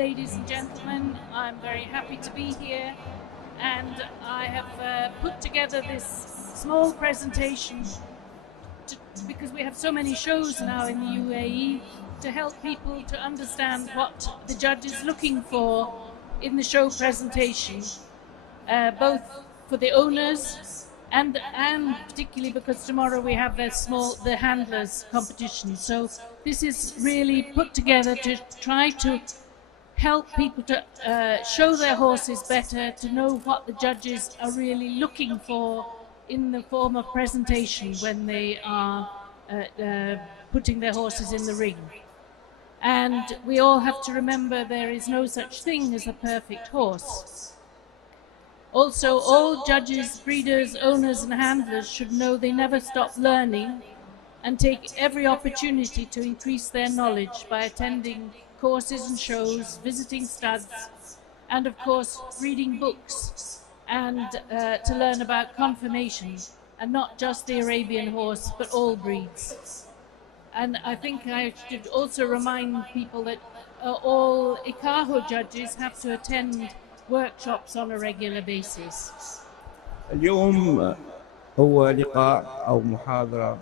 ladies and gentlemen. I'm very happy to be here, and I have put together this small presentation because we have so many shows now in the UAE, to help people to understand what the judge is looking for in the show presentation, both for the owners and particularly because tomorrow we have the handlers competition. So this is really put together to try to help people to show their horses better, to know what the judges are really looking for in the form of presentation when they are putting their horses in the ring. And we all have to remember there is no such thing as a perfect horse. Also, all judges, breeders, owners and handlers should know they never stop learning and take every opportunity to increase their knowledge by attending courses and shows, visiting studs, and of course reading books, and to learn about conformation, and not just the Arabian horse but all breeds. And I think I should also remind people that all ECAHO judges have to attend workshops on a regular basis. اليوم هو لقاء أو محاضرة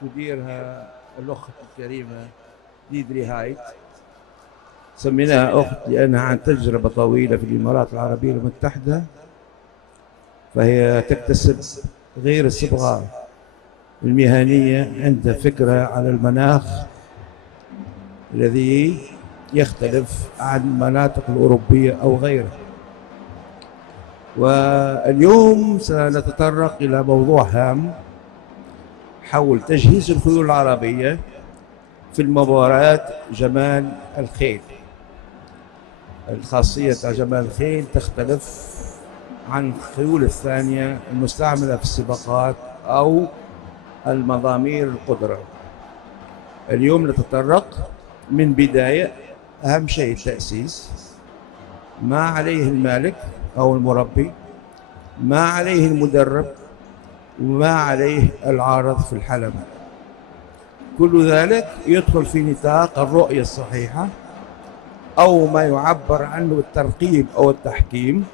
تديرها الأخت الكريمة ديردري هايد. سميناها أخت لأنها عن تجربة طويلة في الإمارات العربية المتحدة، فهي تكتسب غير الصبغة المهنية عندها فكرة على المناخ الذي يختلف عن المناطق الأوروبية أو غيرها. واليوم سنتطرق إلى موضوع هام حول تجهيز الخيول العربية في المباريات جمال الخيل. الخاصية جمال الخيل تختلف عن الخيول الثانية المستعملة في السباقات أو المضامير القدرة. اليوم نتطرق من بداية أهم شيء التأسيس، ما عليه المالك أو المربي، ما عليه المدرب، وما عليه العارض في الحلبة. كل ذلك يدخل في نطاق الرؤية الصحيحة أو ما يعبر عنه الترقيب أو التحكيم.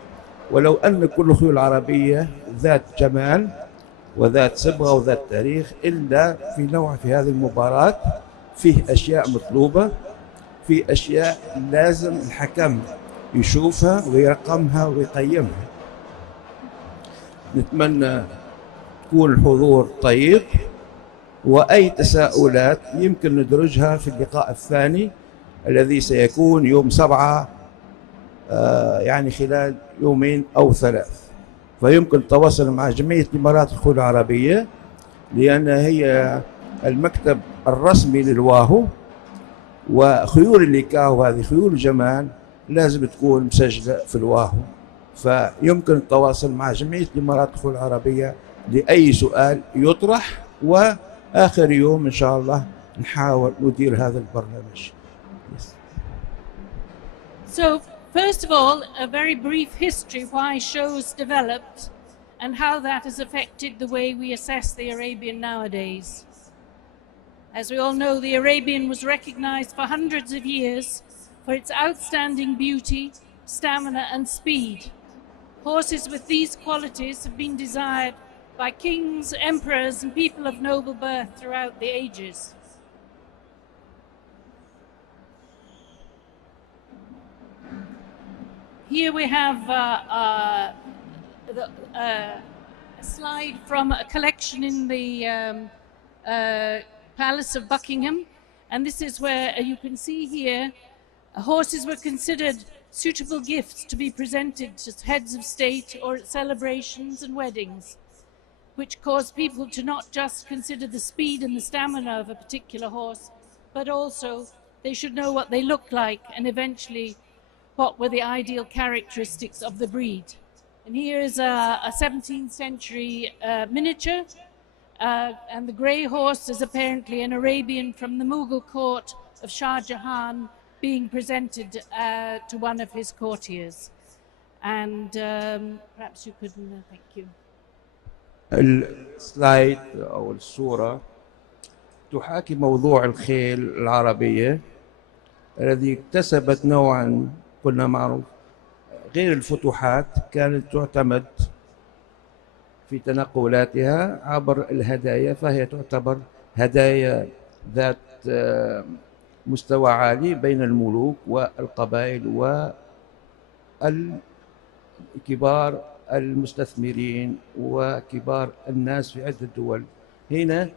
ولو أن كل خيول العربية ذات جمال وذات صبغة وذات تاريخ، إلا في نوع في هذه المباراة فيه أشياء مطلوبة، في أشياء لازم الحكم يشوفها ويرقمها ويقيمها. نتمنى تكون الحضور طيب، وأي تساؤلات يمكن ندرجها في اللقاء الثاني الذي سيكون يوم 7، يعني خلال يومين أو 3. فيمكن التواصل مع جمعية الإمارات الخيول العربية لأن هي المكتب الرسمي للواهو، وخيول الإيكاهو هذه خيول جمال لازم تكون مسجلة في الواهو. فيمكن التواصل مع جمعية الإمارات الخيول العربية لأي سؤال يطرح، وآخر يوم إن شاء الله نحاول ندير هذا البرنامج. So, first of all, a very brief history why shows developed and how that has affected the way we assess the Arabian nowadays. As we all know, the Arabian was recognized for hundreds of years for its outstanding beauty, stamina and speed. Horses with these qualities have been desired by kings, emperors and people of noble birth throughout the ages. Here we have a slide from a collection in the Palace of Buckingham, and this is where you can see here horses were considered suitable gifts to be presented as heads of state or at celebrations and weddings, which caused people to not just consider the speed and the stamina of a particular horse, but also they should know what they look like and eventually what were the ideal characteristics of the breed. And here is a 17th century miniature, and the grey horse is apparently an Arabian from the Mughal court of Shah Jahan being presented to one of his courtiers. And perhaps you could, thank you. السلايد أو الصورة تحاكي موضوع الخيل العربية الذي اكتسبت نوعا قلنا معروف غير الفتوحات، كانت تعتمد في تنقلاتها عبر الهدايا، فهي تعتبر هدايا ذات مستوى عالي بين الملوك والقبائل وكبار المستثمرين وكبار الناس في عدة دول. هنا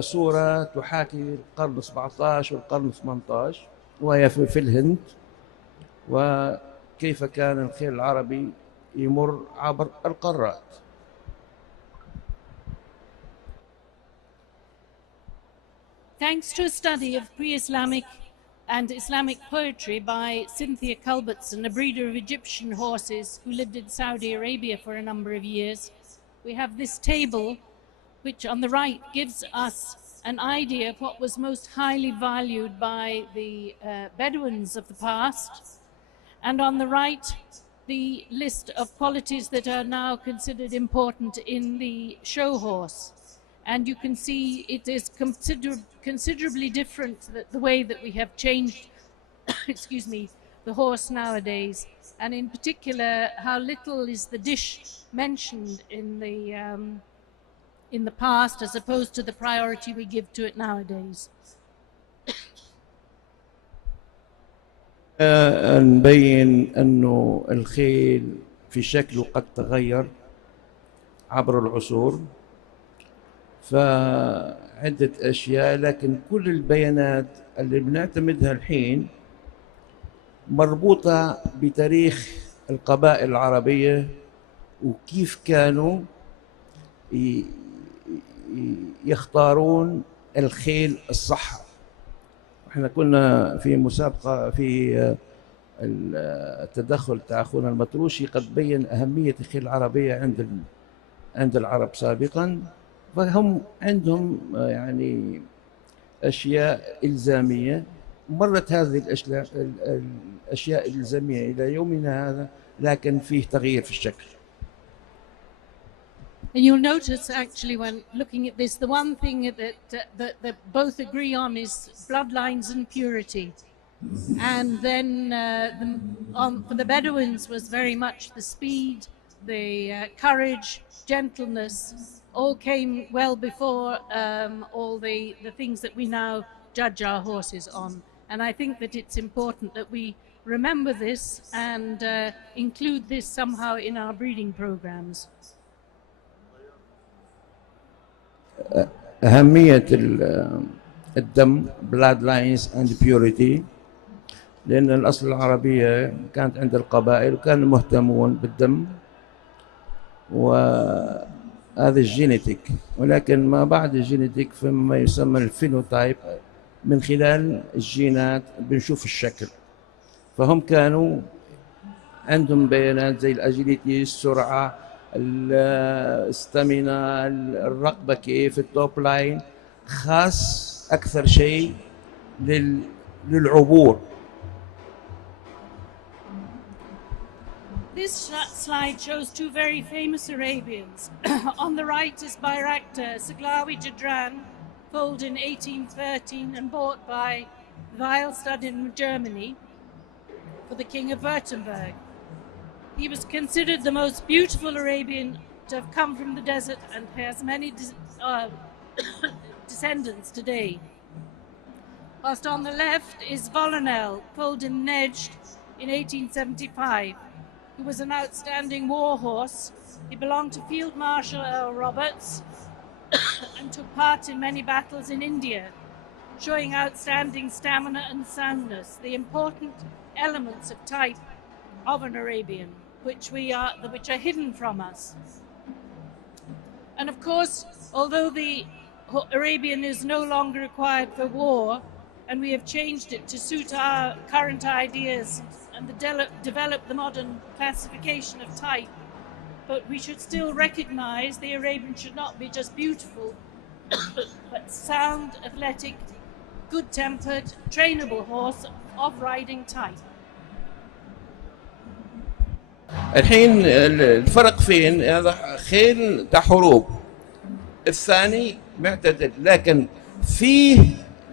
صورة تحاكي القرن 17 والقرن 18 وهي في الهند، وكيف كان الخيل العربي يمر عبر القارات. Thanks to a study of pre-Islamic and Islamic poetry by Cynthia Culbertson, a breeder of Egyptian horses who lived in Saudi Arabia for a number of years, we have this table which on the right gives us an idea of what was most highly valued by the Bedouins of the past, and on the right the list of qualities that are now considered important in the show horse. And you can see it is considerably different, the way that we have changed excuse me, the horse nowadays, and in particular how little is the dish mentioned in the past as opposed to the priority we give to it nowadays. نبين أنه الخيل في شكله قد تغير عبر العصور، فعدة أشياء، لكن كل البيانات اللي بنعتمدها الحين مربوطة بتاريخ القبائل العربية وكيف كانوا يختارون الخيل الصح. احنا كنا في مسابقة في التدخل تاع اخونا المطروشي قد بين أهمية الخيل العربية عند العرب سابقا، فهم عندهم يعني أشياء إلزامية. مرت هذه الأشياء الإلزامية إلى يومنا هذا، لكن فيه تغيير في الشكل. And you'll notice actually when looking at this, the one thing that both agree on is bloodlines and purity. And then for the Bedouins was very much the speed, the courage, gentleness, all came well before all the things that we now judge our horses on. And I think that it's important that we remember this and include this somehow in our breeding programs. أهمية الدم blood lines and purity، لأن الأصل العربية كانت عند القبائل وكانوا مهتمون بالدم وهذا الجينيتيك، ولكن ما بعد الجينيتيك فيما يسمى الفينوتايب، من خلال الجينات بنشوف الشكل. فهم كانوا عندهم بيانات زي الأجيليتي، السرعة، الستامينا، الرقبة كيف، التوب لاين، خاص أكثر شيء للعبور. This slide shows two very famous Arabians. On the right is Bayraktar Saglawi Jadran, foaled in 1813 and bought by Weilstadt in Germany for the King of Württemberg. He was considered the most beautiful Arabian to have come from the desert and has many descendants today. Whilst on the left is Volonel, foaled in Nejd in 1875. He was an outstanding war horse. He belonged to Field Marshal Earl Roberts and took part in many battles in India, showing outstanding stamina and soundness, the important elements of type of an Arabian, which are hidden from us. And of course, although the Arabian is no longer required for war, and we have changed it to suit our current ideas and develop the modern classification of type, but we should still recognize the Arabian should not be just beautiful, but sound, athletic, good-tempered, trainable horse of riding type. الحين الفرق فين؟ هذا خيل تاع حروب، الثاني معتدل، لكن فيه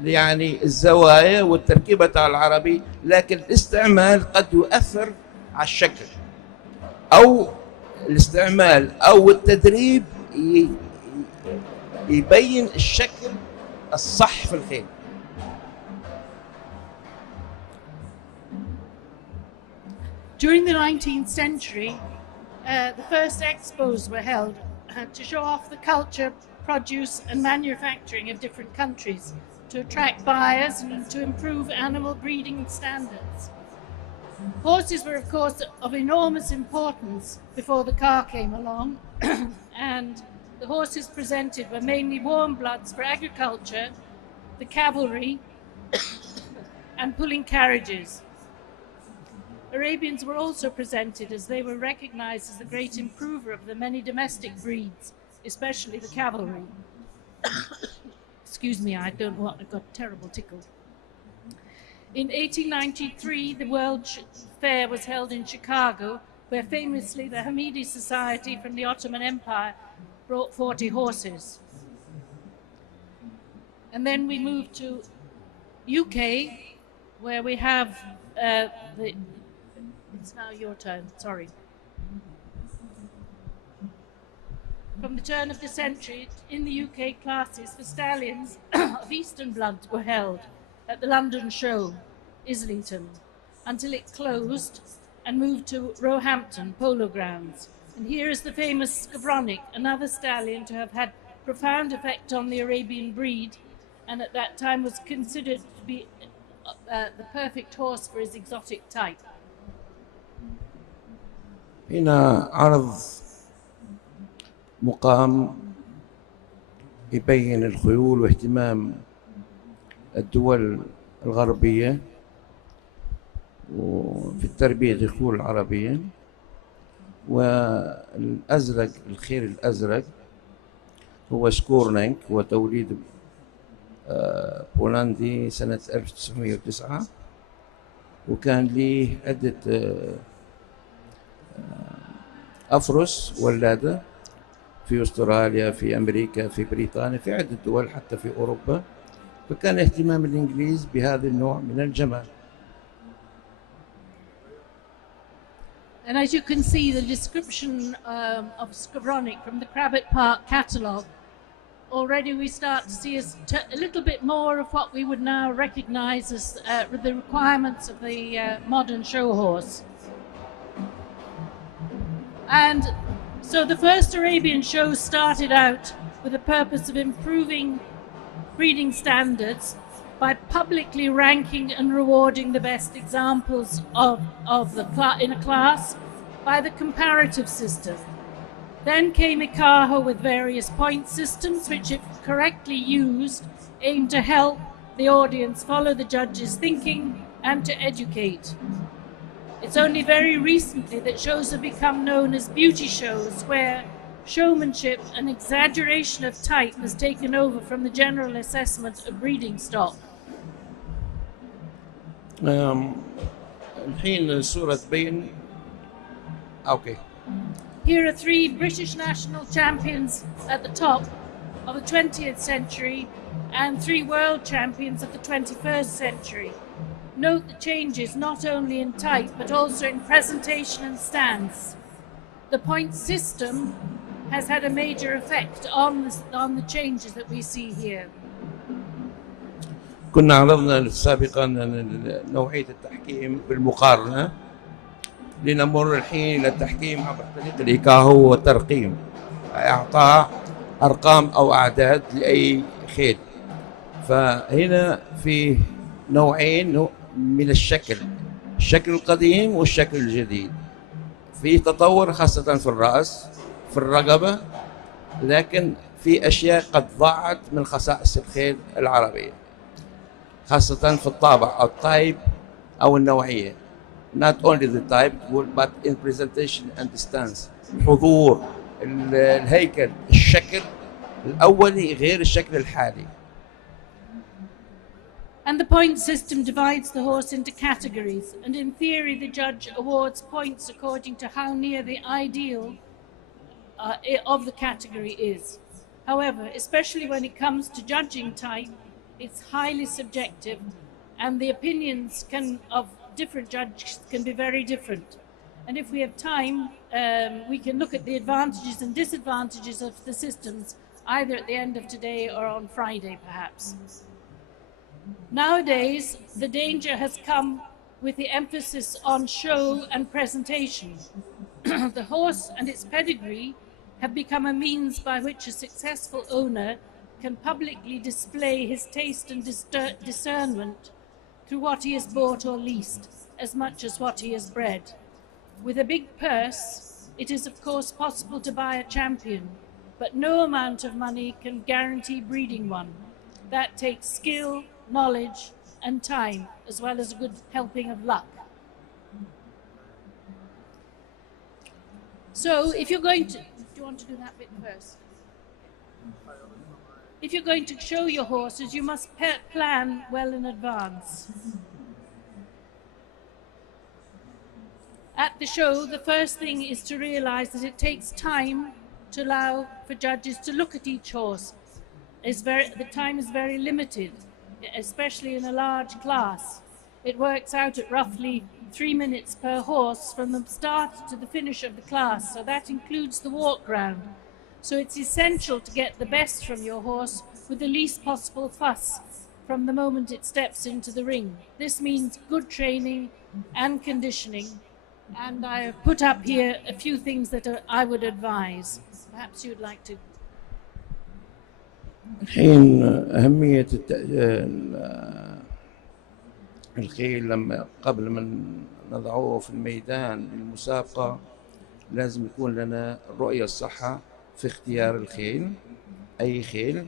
يعني الزوايا والتركيبة تاع العربي، لكن الاستعمال قد يؤثر على الشكل، أو الاستعمال أو التدريب يبين الشكل الصح في الخيل. During the 19th century, the first expos were held to show off the culture, produce and manufacturing of different countries, to attract buyers and to improve animal breeding standards. Horses were of course of enormous importance before the car came along and the horses presented were mainly warm bloods for agriculture, the cavalry and pulling carriages. Arabians were also presented as they were recognized as the great improver of the many domestic breeds, especially the cavalry. Excuse me, I don't know, I got a terrible tickle. In 1893, the World Fair was held in Chicago, where famously the Hamidi Society from the Ottoman Empire brought 40 horses. And then we moved to UK, where we have it's now your turn, sorry. From the turn of the century, in the UK, classes for stallions of Eastern blood were held at the London Show, Islington, until it closed and moved to Roehampton Polo Grounds. And here is the famous Scabronic, another stallion to have had profound effect on the Arabian breed, and at that time was considered to be the perfect horse for his exotic type. هنا عرض مقام يبين الخيول واهتمام الدول الغربية وفي التربية الخيول العربية. والأزرق، الخيل الأزرق هو سكورنينك، هو توليد بولندي سنة 1909، وكان ليه عدة أفرس ولادة في أستراليا، في أمريكا، في بريطانيا، في عدة دول حتى في أوروبا. فكان اهتمام الإنجليز بهذا النوع من الجمال. And as you can see, the description of Scabronic from the Crabbett Park catalogue, already we start to see a little bit more of what we would now recognise as the requirements of the modern show horse. And so the first Arabian shows started out with the purpose of improving breeding standards by publicly ranking and rewarding the best examples in a class by the comparative system. Then came ECAHO with various point systems which, if correctly used, aim to help the audience follow the judge's thinking and to educate. It's only very recently that shows have become known as beauty shows, where showmanship and exaggeration of type has taken over from the general assessment of breeding stock. الحين الصورة تبين. Okay. Here are 3 British national champions at the top of the 20th century and 3 world champions of the 21st century. Note the changes not only in type but also in presentation and stance. The point system has had a major effect on the changes that we see here. كنا عرضنا سابقا نوعية التحكيم بالمقارنة، لنمر الحين إلى التحكيم عبر طريق الإيكاهو والترقيم، إعطاء أرقام أو أعداد لأي خيل. فهنا في نوعين من الشكل القديم والشكل الجديد. في تطور خاصة في الرأس، في الرقبة، لكن في أشياء قد ضاعت من خصائص الخيل العربية، خاصة في الطابع أو الطيب أو النوعية. Not only the type but in presentation and stance. الحضور، الهيكل، الشكل الأولي غير الشكل الحالي. And the point system divides the horse into categories, and in theory the judge awards points according to how near the ideal of the category is. However, especially when it comes to judging type, It's highly subjective, and the opinions of different judges can be very different. And if we have time, we can look at the advantages and disadvantages of the systems, either at the end of today or on Friday, perhaps. Nowadays, the danger has come with the emphasis on show and presentation. The horse and its pedigree have become a means by which a successful owner can publicly display his taste and discernment through what he has bought or leased, as much as what he has bred. With a big purse, it is of course possible to buy a champion, but no amount of money can guarantee breeding one. That takes skill, knowledge, and time, as well as a good helping of luck. So if you're going to, do you want to do that bit first? If you're going to show your horses, you must plan well in advance. At the show, the first thing is to realize that it takes time to allow for judges to look at each horse. The time is very limited, especially in a large class. It works out at roughly 3 minutes per horse from the start to the finish of the class, so that includes the walk round. So it's essential to get the best from your horse with the least possible fuss from the moment it steps into the ring. This means good training and conditioning, and I have put up here a few things that I would advise. Perhaps you'd like to. الحين أهمية الخيل لما قبل ما نضعوه في الميدان للمسابقة لازم يكون لنا الرؤية الصحة في اختيار الخيل، أي خيل،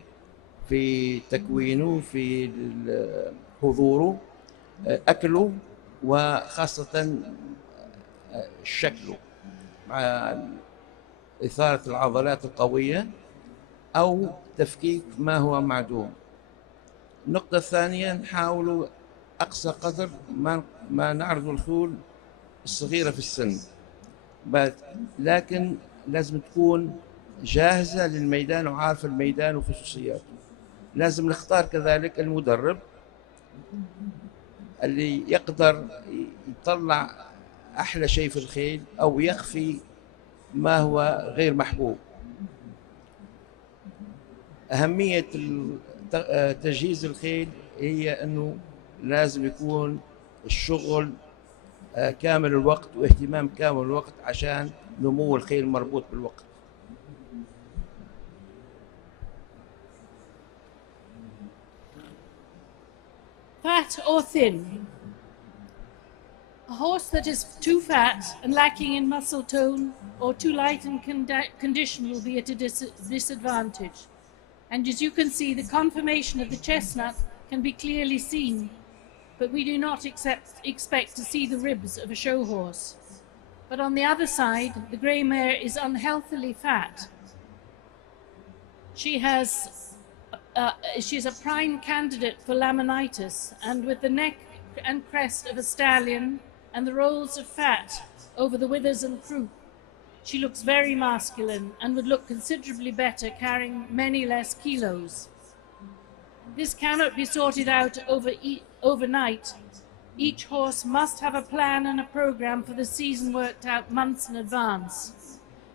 في تكوينه، في حضوره، أكله، وخاصة شكله مع إثارة العضلات القوية أو تفكيك ما هو معدوم. النقطة الثانية نحاول أقصى قدر ما نعرض الخيول الصغيرة في السن، لكن لازم تكون جاهزة للميدان وعارفة الميدان وخصوصياته. لازم نختار كذلك المدرب اللي يقدر يطلع أحلى شيء في الخيل أو يخفي ما هو غير محبوب. أهمية تجهيز الخيل هي أنه لازم يكون الشغل كامل الوقت واهتمام كامل الوقت عشان نمو الخيل مربوط بالوقت. Fat or thin? A horse that is too fat and lacking in muscle tone or too light in condition will be at a disadvantage. And as you can see, the conformation of the chestnut can be clearly seen, but we do not expect to see the ribs of a show horse. But on the other side, the grey mare is unhealthily fat. She's a prime candidate for laminitis, and with the neck and crest of a stallion and the rolls of fat over the withers and croup, she looks very masculine and would look considerably better carrying many less kilos. This cannot be sorted out overnight. Each horse must have a plan and a program for the season worked out months in advance.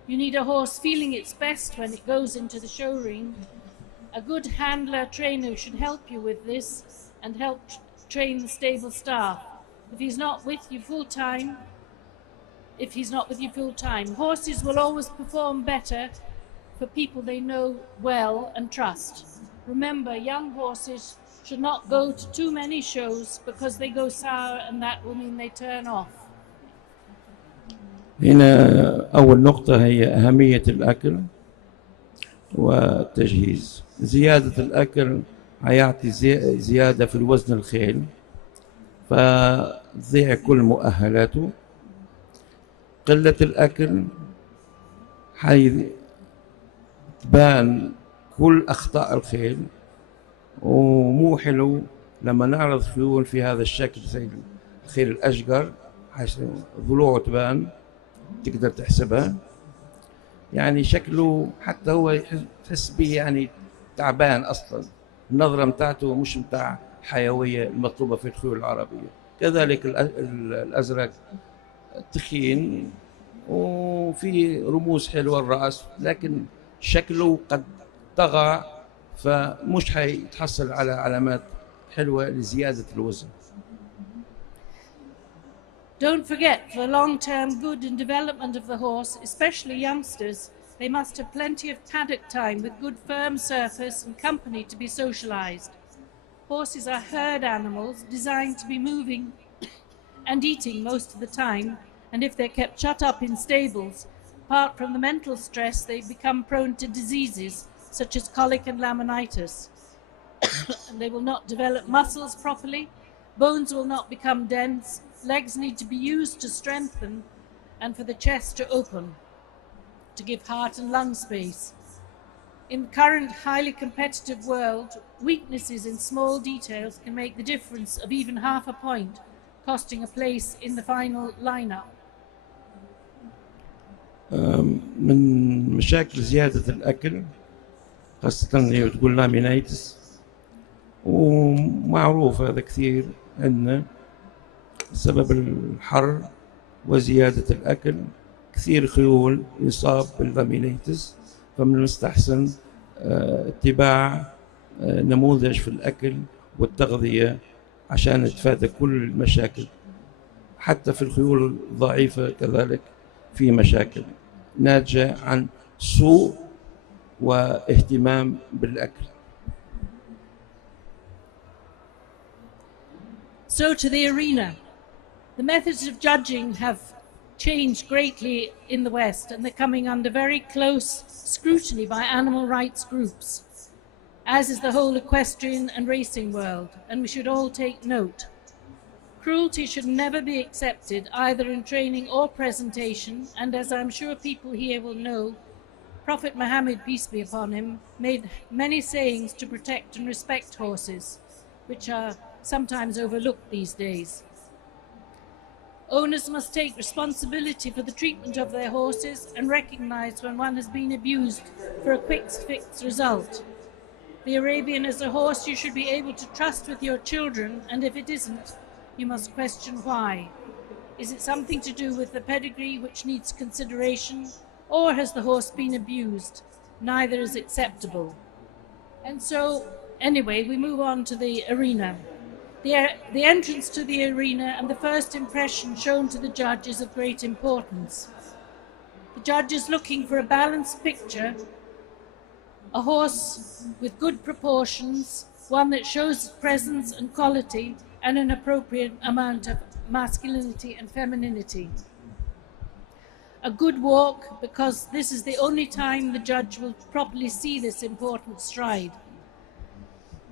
You need a horse feeling its best when it goes into the show ring. A good handler trainer should help you with this and help train the stable staff. If he's not with you full time, horses will always perform better for people they know well and trust. Remember, young horses should not go to too many shows because they go sour and that will mean they turn off. هنا أول نقطة هي أهمية الأكل والتجهيز. زيادة الأكل هيعطي زيادة في الوزن الخيل فتضيع كل مؤهلاته. قلة الأكل تبان كل أخطاء الخيل، ومو حلو لما نعرض خيول في هذا الشكل زي الخيل الأشقر ضلوعه تبان تقدر تحسبها، يعني شكله حتى هو تحس به يعني تعبان أصلا النظرة متاعته مش متاع حيوية المطلوبة في الخيول العربية. كذلك الأزرق تخين وفي رموز حلوة الرأس، لكن شكله قد طغى، فمش حيتحصل على علامات حلوة لزيادة الوزن. Don't forget, for the long-term good and development of the horse, especially youngsters, they must have plenty of paddock time with good firm surface and company to be socialized. Horses are herd animals designed to be moving and eating most of the time, and if they're kept shut up in stables, apart from the mental stress, they become prone to diseases such as colic and laminitis. And they will not develop muscles properly, bones will not become dense, legs need to be used to strengthen and for the chest to open, to give heart and lung space. In the current highly competitive world, weaknesses in small details can make the difference of even half a point, costing a place in the final lineup. من مشاكل زيادة الأكل خاصة اللي تقول لامينيتس، ومعروف هذا كثير عندنا بسبب الحر وزيادة الأكل، كثير خيول يصاب باللامينيتس، فمن المستحسن اتباع نموذج في الأكل والتغذية عشان نتفادى كل المشاكل. حتى في الخيول الضعيفة كذلك في مشاكل ناتجة عن سوء واهتمام بالأكل. So to the arena. The methods of judging have changed greatly in the West, and they're coming under very close scrutiny by animal rights groups, as is the whole equestrian and racing world, and we should all take note. Cruelty should never be accepted, either in training or presentation, and as I'm sure people here will know, Prophet Muhammad, peace be upon him, made many sayings to protect and respect horses, which are sometimes overlooked these days. Owners must take responsibility for the treatment of their horses and recognize when one has been abused for a quick fix result. The Arabian is a horse you should be able to trust with your children, and if it isn't, you must question why. Is it something to do with the pedigree which needs consideration, or has the horse been abused? Neither is acceptable. And so, anyway, we move on to the arena. The entrance to the arena and the first impression shown to the judge is of great importance. The judge is looking for a balanced picture, a horse with good proportions, one that shows presence and quality, and an appropriate amount of masculinity and femininity. A good walk, because this is the only time the judge will properly see this important stride.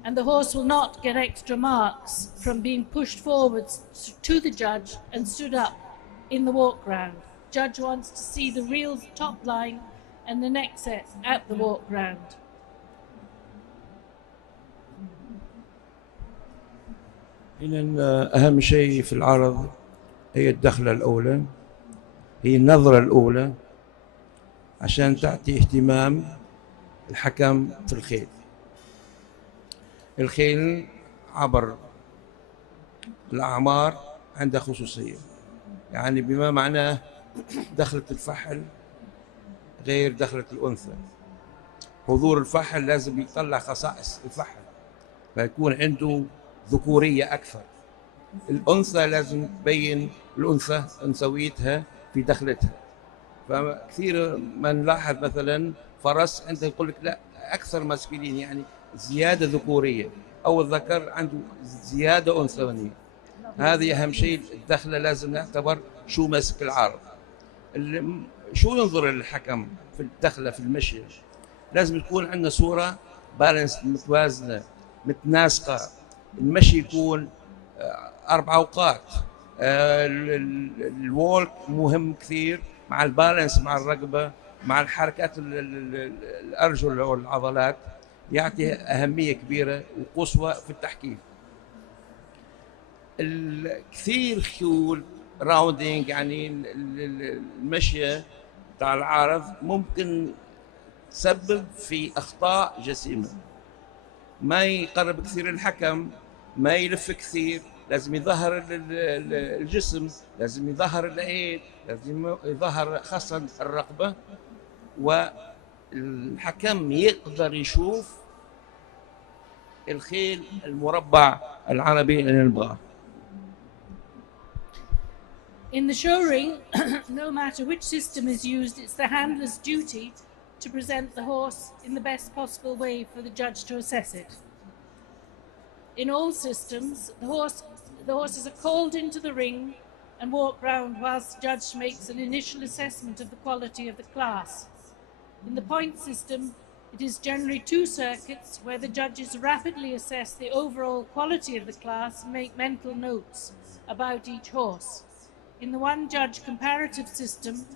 And the horse will not get extra marks from being pushed forwards to the judge and stood up in the walk round. Judge wants to see the real top line and the neck set at the walk round. هنا أهم شيء في العرض هي الدخلة الأولى، هي النظرة الأولى عشان تعطي اهتمام الحكم في الخيل. الخيل عبر الأعمار عنده خصوصية، يعني بما معناه دخلة الفحل غير دخلة الأنثى. حضور الفحل لازم يطلع خصائص الفحل فيكون عنده ذكورية أكثر. الأنثى لازم تبين الأنثى أنثويتها في دخلتها. فكثير ما نلاحظ مثلا فرس عنده يقول لك لا أكثر ماسكولين، يعني زيادة ذكورية، أو الذكر عنده زيادة أنثوية. هذه أهم شيء. الدخلة لازم نعتبر شو ماسك العرض، شو ينظر الحكم في الدخلة في المشي. لازم تكون عندنا صورة بالانس متوازنة متناسقة. المشي يكون 4 أوقات. الوولك مهم كثير مع البالانس مع الرقبة مع الحركات الأرجل والعضلات، يعطي أهمية كبيرة وقصوى في التحكيم. الكثير خيول راوندينج، يعني المشية تاع العارض ممكن تسبب في أخطاء جسيمة. ما يقرب كثير الحكم، ما يلف كثير، لازم يظهر الجسم، لازم يظهر الايد، لازم يظهر خاصة الرقبة، والحكم يقدر يشوف الخيل المربع العربي اللي نبغاه. In the show ring, no matter which system is used, it's the handler's duty to present the horse in the best possible way for the judge to assess it. In all systems, the horses are called into the ring and walk round whilst the judge makes an initial assessment of the quality of the class. In the point system, it is generally 2 circuits where the judges rapidly assess the overall quality of the class and make mental notes about each horse. In the one-judge comparative system,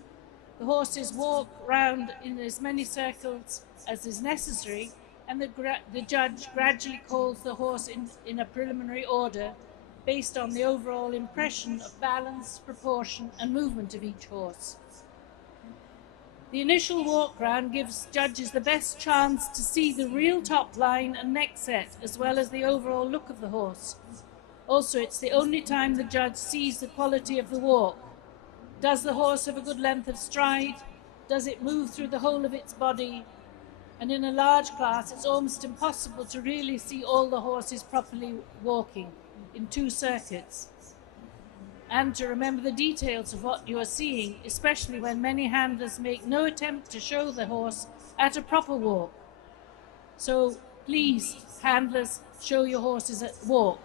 the horses walk round in as many circles as is necessary, and the judge gradually calls the horse in a preliminary order based on the overall impression of balance, proportion, and movement of each horse. The initial walk round gives judges the best chance to see the real top line and neck set, as well as the overall look of the horse. Also, it's the only time the judge sees the quality of the walk. Does the horse have a good length of stride? Does it move through the whole of its body? And in a large class, it's almost impossible to really see all the horses properly walking in 2 circuits. And to remember the details of what you are seeing, especially when many handlers make no attempt to show the horse at a proper walk. So please, handlers, show your horses at walk.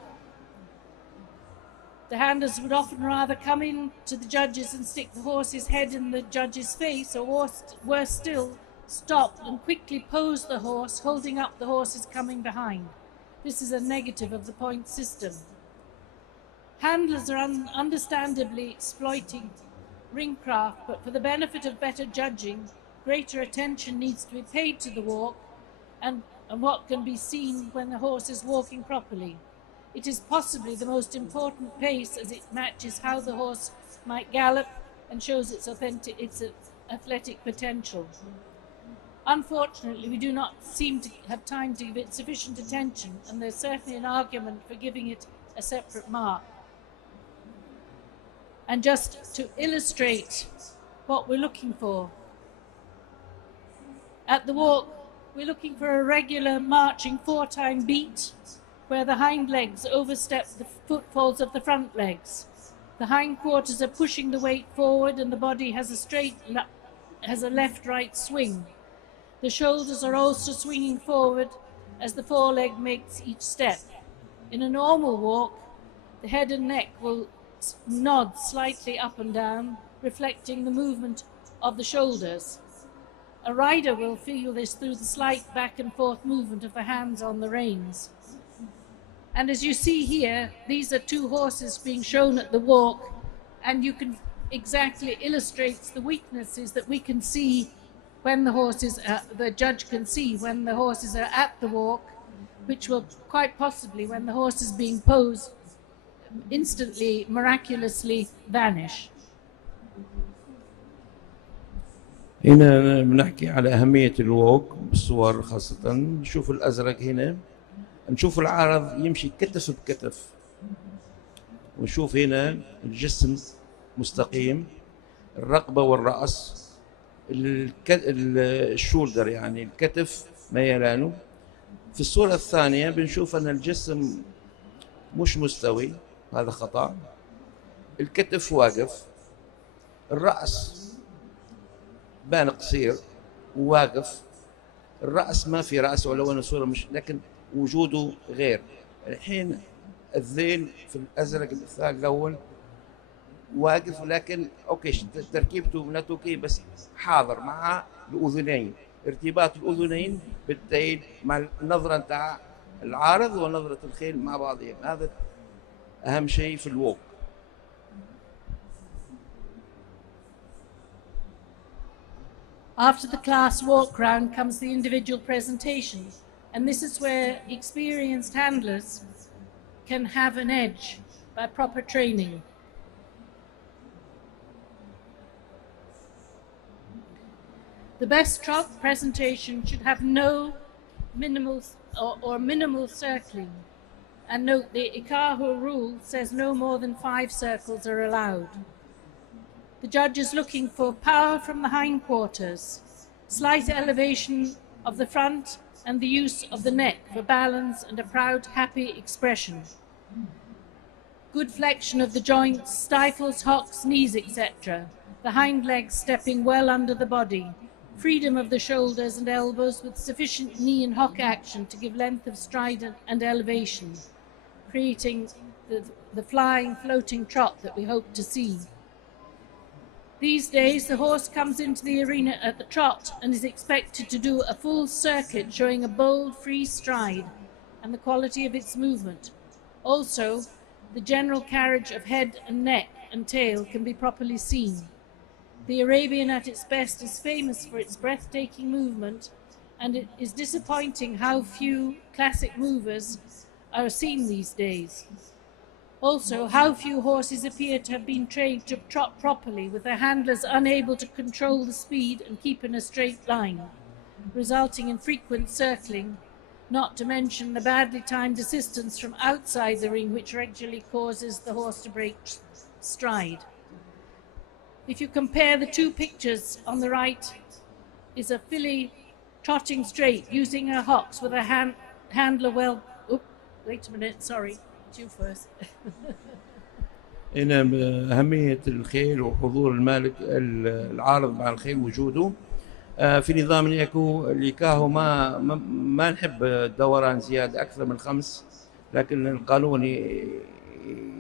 The handlers would often rather come in to the judges and stick the horse's head in the judge's face, or worse still, stop and quickly pose the horse, holding up the horses coming behind. This is a negative of the point system. Handlers are understandably exploiting ringcraft, but for the benefit of better judging, greater attention needs to be paid to the walk and what can be seen when the horse is walking properly. It is possibly the most important pace, as it matches how the horse might gallop and shows its athletic potential. Unfortunately, we do not seem to have time to give it sufficient attention, and there's certainly an argument for giving it a separate mark. And just to illustrate what we're looking for, at the walk, we're looking for a regular marching 4-time beat, where the hind legs overstep the footfalls of the front legs. The hind quarters are pushing the weight forward, and the body has a left-right swing. The shoulders are also swinging forward as the foreleg makes each step. In a normal walk, the head and neck will nod slightly up and down, reflecting the movement of the shoulders. A rider will feel this through the slight back and forth movement of the hands on the reins. And as you see here, these are 2 horses being shown at the walk, and you can exactly illustrates the weaknesses that we can see when the horses, the judge can see when the horses are at the walk, which will quite possibly, when the horse is being posed, instantly, miraculously vanish. هنا بنحكي على أهمية الووك بالصور، خاصة نشوف الأزرق هنا، نشوف العرض يمشي كتف بكتف، ونشوف هنا الجسم مستقيم، الرقبة والرأس، الشولدر يعني الكتف ميلانه. في الصورة الثانية بنشوف أن الجسم مش مستوي، هذا خطأ، الكتف واقف، الرأس بان قصير وواقف، الرأس ما في رأس ولو أن الصورة مش، لكن وجوده غير. الحين الذيل في الأزرق الأول واقف، ولكن أوكي تركيبته من توكي بس حاضر مع الأذنين، ارتباط الأذنين بالتالي مع النظرة نتاع العارض ونظرة الخيل مع بعضهم. هذا أهم شيء في الووك. After the class walk round comes the individual presentation, and this is where experienced handlers can have an edge by proper training. The best trot presentation should have no minimal or minimal circling. And note the ECAHO rule says no more than 5 circles are allowed. The judge is looking for power from the hindquarters, slight elevation of the front and the use of the neck for balance and a proud, happy expression. Good flexion of the joints, stifles, hocks, knees, etc. The hind legs stepping well under the body. Freedom of the shoulders and elbows with sufficient knee and hock action to give length of stride and elevation, creating the flying, floating trot that we hope to see. These days, the horse comes into the arena at the trot and is expected to do a full circuit showing a bold, free stride and the quality of its movement. Also, the general carriage of head and neck and tail can be properly seen. The Arabian at its best is famous for its breathtaking movement, and it is disappointing how few classic movers are seen these days. Also, how few horses appear to have been trained to trot properly, with their handlers unable to control the speed and keep in a straight line, resulting in frequent circling, not to mention the badly timed assistance from outside the ring, which regularly causes the horse to break stride. If you compare the 2 pictures, on the right is a filly trotting straight, using her hocks with a handler well... wait a minute, sorry. You first. هنا أهمية الخيل وحضور المالك العارض مع الخيل وجوده في نظام الإيكاهو ما نحب الدوران زيادة أكثر من 5، لكن القانون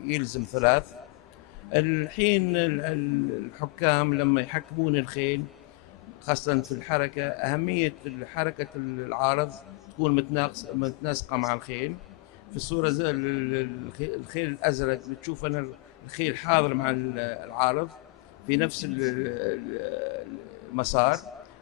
يلزم 3. الحين الحكام لما يحكمون الخيل خاصة في الحركة، أهمية حركة العارض تكون متناسقة مع الخيل. في الصورة الخيل الأزرق بتشوف أنا الخيل حاضر مع العارض في نفس المسار،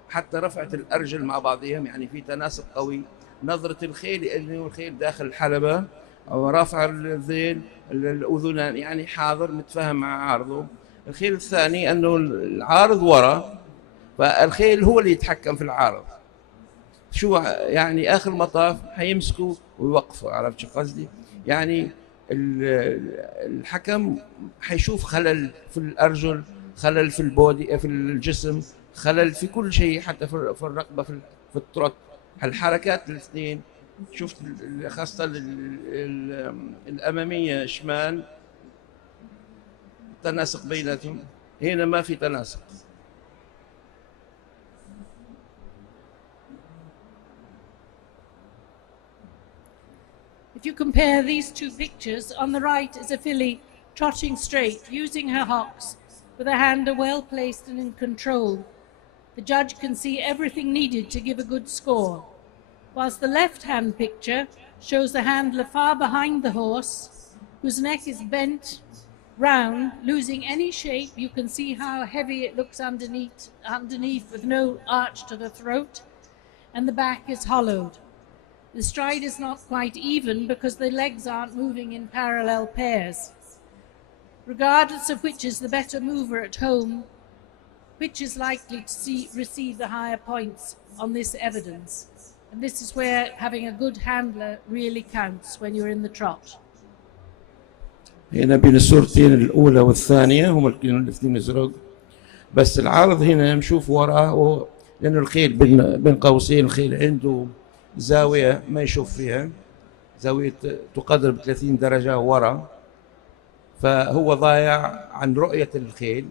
حتى رفعت الأرجل مع بعضهم، يعني في تناسق قوي. نظرة الخيل لأنه الخيل داخل الحلبة أو رافع الذيل الأذنان، يعني حاضر متفاهم مع عارضه. الخيل الثاني أنه العارض وراء، فالخيل هو اللي يتحكم في العارض. شو يعني آخر المطاف حيمسكوا ويوقفوا، عرفت شو قصدي؟ يعني الحكم حيشوف خلل في الأرجل، خلل في البودي، في الجسم، خلل في كل شيء، حتى في الرقبة، في الترط، الحركات الاثنين. شفت خاصة الأمامية شمال تناسق بيناتهم، هنا ما في تناسق. If you compare these 2 pictures, on the right is a filly trotting straight, using her hocks, with her handler well placed and in control. The judge can see everything needed to give a good score, whilst the left-hand picture shows the handler far behind the horse, whose neck is bent round, losing any shape. You can see how heavy it looks underneath with no arch to the throat, and the back is hollowed. The stride is not quite even because the legs aren't moving in parallel pairs. Regardless of which is the better mover at home, which is likely to receive the higher points on this evidence. And this is where having a good handler really counts when you're in the trot. هنا بين الصورتين الأولى والثانية هم الاثنين أزرق، بس العارض هنا نشوف وراه، لأنه الخيل بين قوسين الخيل عنده زاوية ما يشوف فيها، زاوية تقدر ب30 درجة ورا، فهو ضايع عن رؤية الخيل.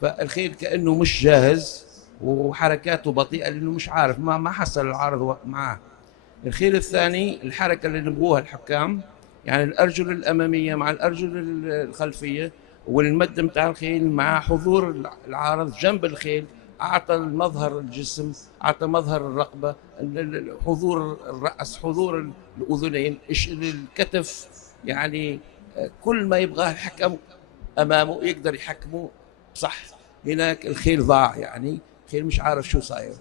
فالخيل كأنه مش جاهز وحركاته بطيئة لأنه مش عارف، ما حصل العارض معاه. الخيل الثاني الحركة اللي نبغوها الحكام، يعني الأرجل الأمامية مع الأرجل الخلفية، والمد متاع الخيل مع حضور العارض جنب الخيل، أعطى مظهر الجسم، أعطى مظهر الرقبة، حضور الرأس، حضور الأذنين، الكتف، يعني كل ما يبغاه الحكم أمامه يقدر يحكمه صح. هناك الخيل ضاع، يعني الخيل مش عارف شو صاير.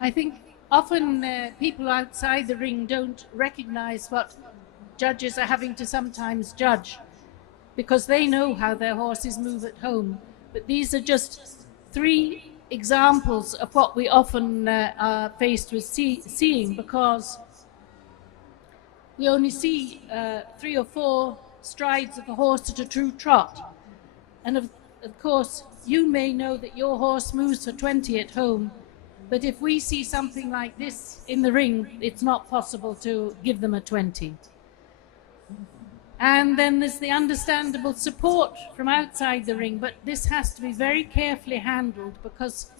I think often people outside the ring don't recognize what judges are having to sometimes judge. because they know how their horses move at home. But these are just 3 examples of what we often are faced with seeing, because we only see 3 or 4 strides of a horse at a true trot. And of course, you may know that your horse moves for 20 at home, but if we see something like this in the ring, it's not possible to give them a 20. And then there's the understandable support from outside the ring, but this has to be very carefully handled, because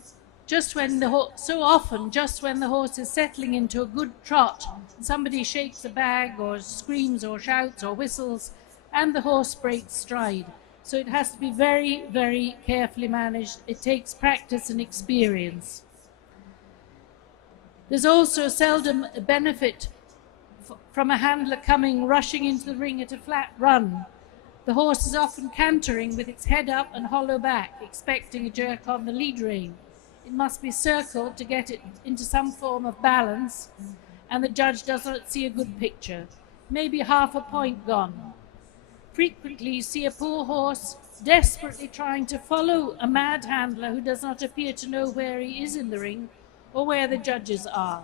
just when so often, just when the horse is settling into a good trot, somebody shakes a bag or screams or shouts or whistles, and the horse breaks stride. So it has to be very, very carefully managed. It takes practice and experience. There's also seldom a benefit from a handler rushing into the ring at a flat run. The horse is often cantering with its head up and hollow back, expecting a jerk on the lead rein. It must be circled to get it into some form of balance, and the judge does not see a good picture. Maybe half a point gone. Frequently you see a poor horse desperately trying to follow a mad handler who does not appear to know where he is in the ring or where the judges are.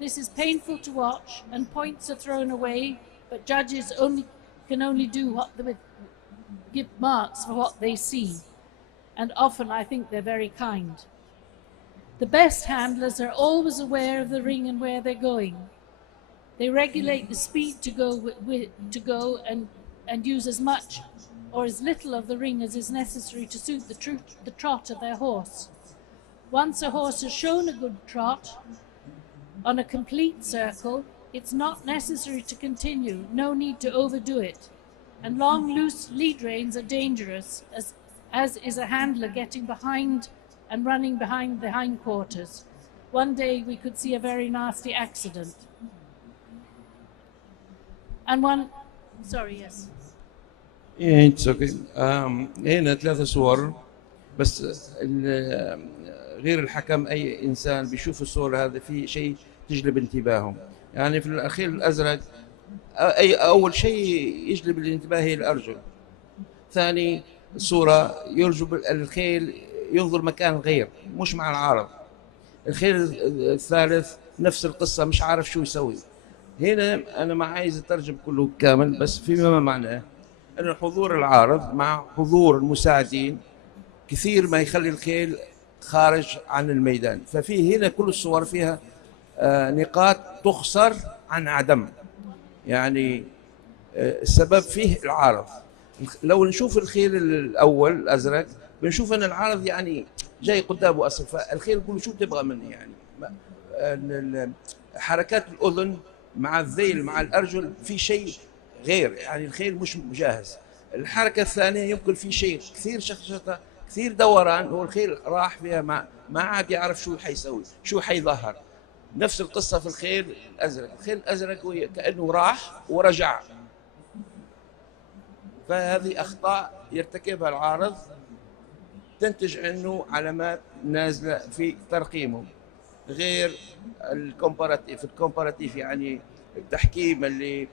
This is painful to watch, and points are thrown away, but judges can only give marks for what they see, and often I think they're very kind. The best handlers are always aware of the ring and where they're going. They regulate the speed to go and use as much or as little of the ring as is necessary to suit the trot of their horse. Once a horse has shown a good trot on a complete circle, it's not necessary to continue, no need to overdo it. And long, loose lead reins are dangerous, as is a handler getting behind and running behind the hindquarters. One day we could see a very nasty accident. And sorry, yes. Yeah, it's okay. هنا 3 صور بس غير الحكم أي إنسان بيشوف الصورة هذا في شيء تجلب انتباههم. يعني في الخيل الأزرق أول شيء يجلب الانتباه هي الأرجل. ثاني صورة يرجب الخيل ينظر مكان غير مش مع العارض. الخيل الثالث نفس القصة مش عارف شو يسوي. هنا أنا ما عايز أترجم كله كامل بس فيما معناه أن حضور العارض مع حضور المساعدين كثير ما يخلي الخيل خارج عن الميدان. ففي هنا كل الصور فيها نقاط تخسر عن عدم، يعني السبب فيه العارض. لو نشوف الخيل الأول الأزرق بنشوف أن العارض يعني جاي قدامه أصلا، فالخيل يقول شو تبغى مني، يعني حركات الأذن مع الذيل مع الأرجل في شيء غير، يعني الخيل مش مجهز. الحركة الثانية يمكن في شيء كثير شخشطة كثير دوران، هو الخيل راح فيها ما عاد يعرف شو حيسوي شو حيظهر. نفس القصة في الخيل الأزرق. الخيل الأزرق كأنه راح ورجع، فهذه أخطاء يرتكبها العارض تنتج عنه علامات نازلة في ترقيمه. غير الكومباراتيف يعني التحكيم اللي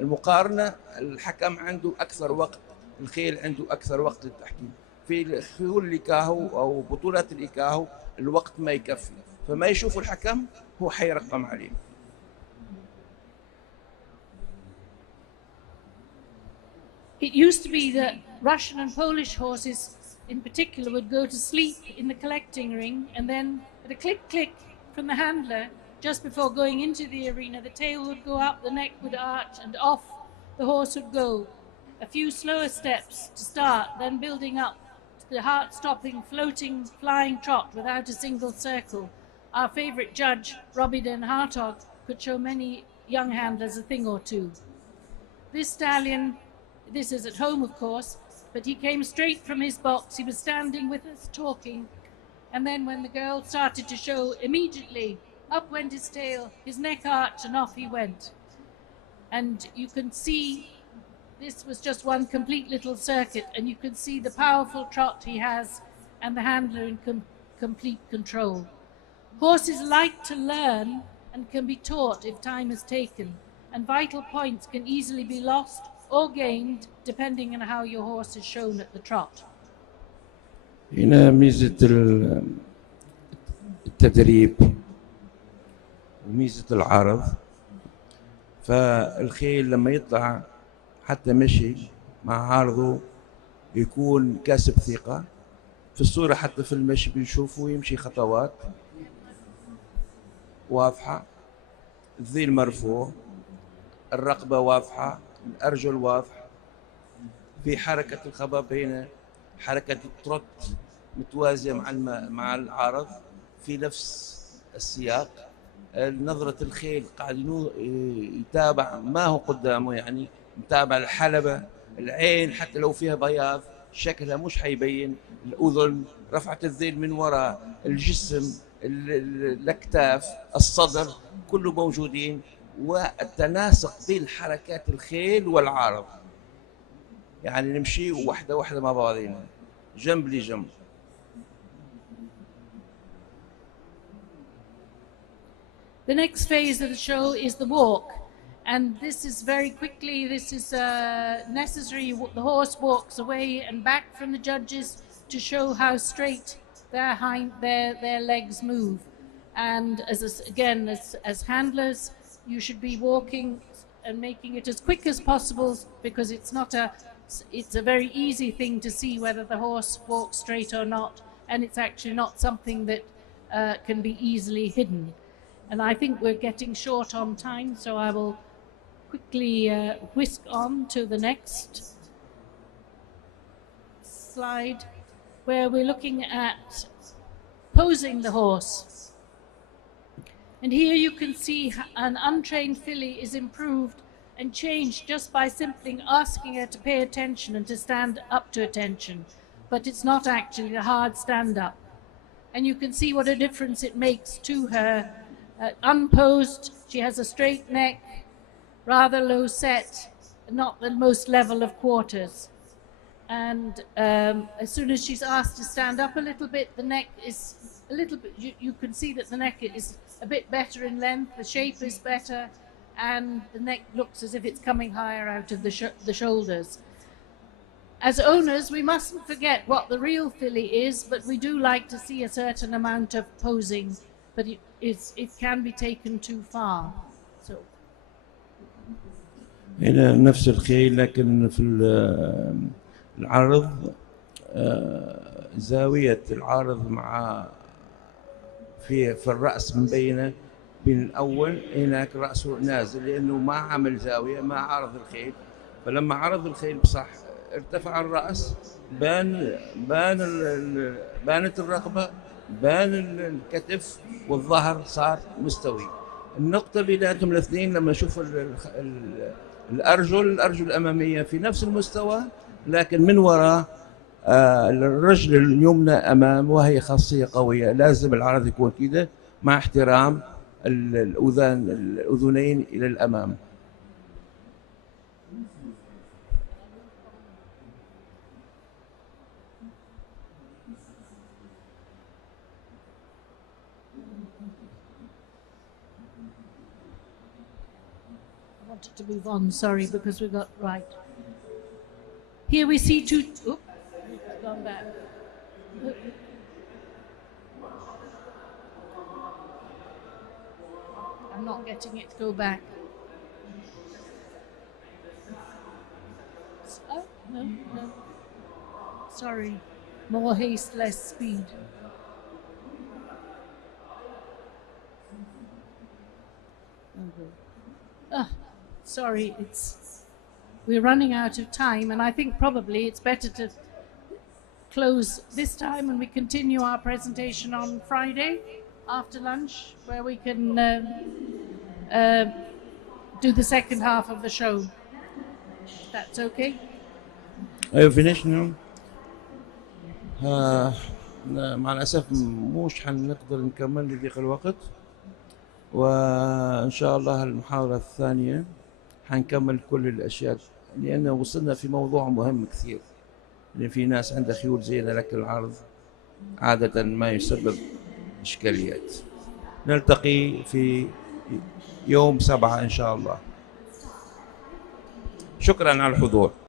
المقارنة، الحكم عنده أكثر وقت، الخيل عنده أكثر وقت للتحكيم. في خيول الإيكاهو أو بطولات الإيكاهو الوقت ما يكفي، فما يشوف الحكم هو حيرقم عليه. It used to be that Russian and Polish horses in particular would go to sleep in the collecting ring, and then at a click click from the handler just before going into the arena, the tail would go up, the neck would arch, and off the horse would go. A few slower steps to start, then building up to the heart-stopping, floating, flying trot without a single circle. Our favourite judge, Robbie Den Hartog, could show many young handlers a thing or two. This stallion, this is at home of course, but he came straight from his box. He was standing with us talking, and then when the girl started to show, immediately up went his tail, his neck arched, and off he went. And you can see this was just one complete little circuit, and you can see the powerful trot he has and the handler in complete control. Horses like to learn and can be taught if time is taken, and vital points can easily be lost or gained depending on how your horse is shown at the trot. هنا ميزة التدريب وميزة العرض. فالخيل لما يطلع حتى مشي مع عارضه يكون كاسب ثقة. في الصورة حتى في المشي بنشوفه يمشي خطوات واضحة، الذيل مرفوع، الرقبة واضحة، الأرجل واضحة، في حركة الخباب هنا، حركة التروت متوازية مع العارض في نفس السياق. نظرة الخيل قاعد يتابع ما هو قدامه، يعني متابع الحلبة، العين حتى لو فيها بياض شكلها مش حيبين، الأذن، رفعة الذيل من وراء، الجسم، الأكتاف، الصدر، كله موجودين، والتناسق بين حركات الخيل والعارض. يعني نمشي واحدة واحدة مع بعضنا جنب لجنب. The next phase of the show is the walk, and this is very quickly, this is necessary. The horse walks away and back from the judges to show how straight their legs move. And as handlers, you should be walking and making it as quick as possible, because it's a very easy thing to see whether the horse walks straight or not, and it's actually not something that can be easily hidden. And I think we're getting short on time, so I will quickly whisk on to the next slide, where we're looking at posing the horse. And here you can see an untrained filly is improved and changed just by simply asking her to pay attention and to stand up to attention. But it's not actually a hard stand up. And you can see what a difference it makes to her. Unposed, she has a straight neck, rather low set, not the most level of quarters. And as soon as she's asked to stand up a little bit, the neck is a little bit, you can see that the neck is a bit better in length, the shape is better, and the neck looks as if it's coming higher out of the shoulders. As owners, we mustn't forget what the real filly is, but we do like to see a certain amount of posing, but it can be taken too far. So. هنا نفس الخيل لكن في العرض زاوية العارض مع في الرأس مبينة بين الأول، هناك رأسه نازل لأنه ما عمل زاوية ما عرض الخيل. فلما عرض الخيل بصح ارتفع الرأس، بانت الرقبة، بان الكتف، والظهر صار مستوي. النقطة بيناتهم الاثنين لما نشوف الأرجل الأمامية في نفس المستوى، لكن من وراء الرجل اليمنى أمام، وهي خاصية قوية. لازم العرض يكون كده مع احترام الأذنين إلى الأمام. To move on, sorry, because we got right. Here we see two. Oops, it's gone back. I'm not getting it to go back. Oh, no. Sorry. More haste, less speed. Okay. Sorry, we're running out of time, and I think probably it's better to close this time and we continue our presentation on Friday after lunch, where we can do the second half of the show. That's okay? Are you finished now? مع الأسف مش حنقدر نكمل لضيق الوقت، وإن شاء الله المحاضرة الثانية حنكمل كل الأشياء، لأن وصلنا في موضوع مهم كثير، لأن في ناس عندها خيول زينة لكن العرض عادة ما يسبب إشكاليات. نلتقي في يوم 7 إن شاء الله. شكرا على الحضور.